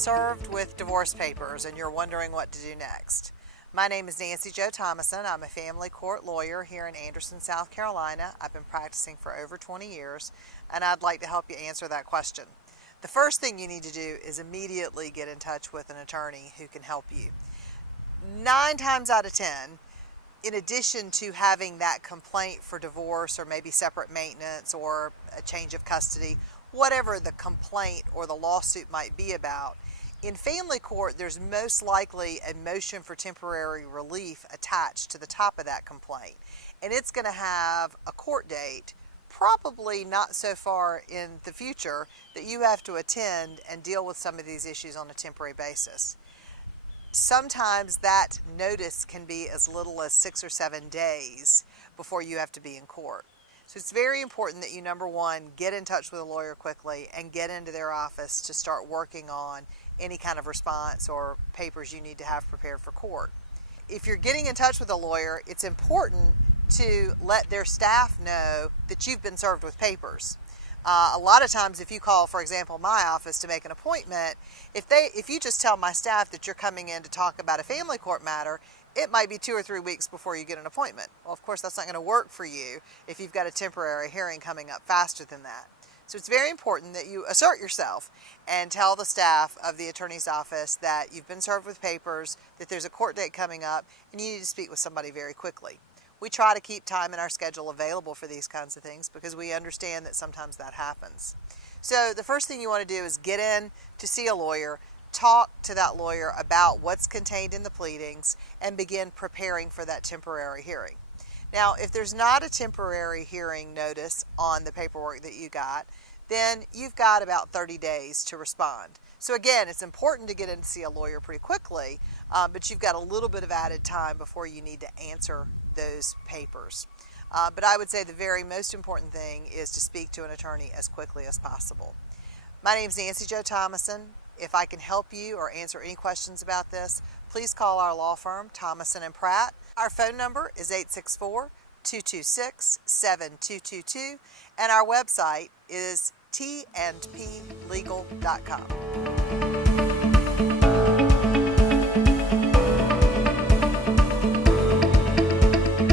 served with divorce papers and you're wondering what to do next. My name is Nancy Jo Thomason. I'm a family court lawyer here in Anderson, South Carolina. I've been practicing for over 20 years, and I'd like to help you answer that question. The first thing you need to do is immediately get in touch with an attorney who can help you. 9 times out of 10, in addition to having that complaint for divorce or maybe separate maintenance or a change of custody, whatever the complaint or the lawsuit might be about, in family court there's most likely a motion for temporary relief attached to the top of that complaint. And it's going to have a court date, probably not so far in the future, that you have to attend and deal with some of these issues on a temporary basis. Sometimes that notice can be as little as 6 or 7 days before you have to be in court. So it's very important that you, number one, get in touch with a lawyer quickly and get into their office to start working on any kind of response or papers you need to have prepared for court. If you're getting in touch with a lawyer, it's important to let their staff know that you've been served with papers. A lot of times if you call, for example, my office to make an appointment, if you just tell my staff that you're coming in to talk about a family court matter, it might be 2 or 3 weeks before you get an appointment. Well, of course, that's not going to work for you if you've got a temporary hearing coming up faster than that. So it's very important that you assert yourself and tell the staff of the attorney's office that you've been served with papers, that there's a court date coming up, and you need to speak with somebody very quickly. We try to keep time in our schedule available for these kinds of things because we understand that sometimes that happens. So the first thing you want to do is get in to see a lawyer, talk to that lawyer about what's contained in the pleadings, and begin preparing for that temporary hearing. Now, if there's not a temporary hearing notice on the paperwork that you got, then you've got about 30 days to respond. So again, it's important to get in to see a lawyer pretty quickly, but you've got a little bit of added time before you need to answer those papers. But I would say the very most important thing is to speak to an attorney as quickly as possible. My name is Nancy Jo Thomason. If I can help you or answer any questions about this, please call our law firm, Thomason & Pratt. Our phone number is 864-226-7222, and our website is tandplegal.com.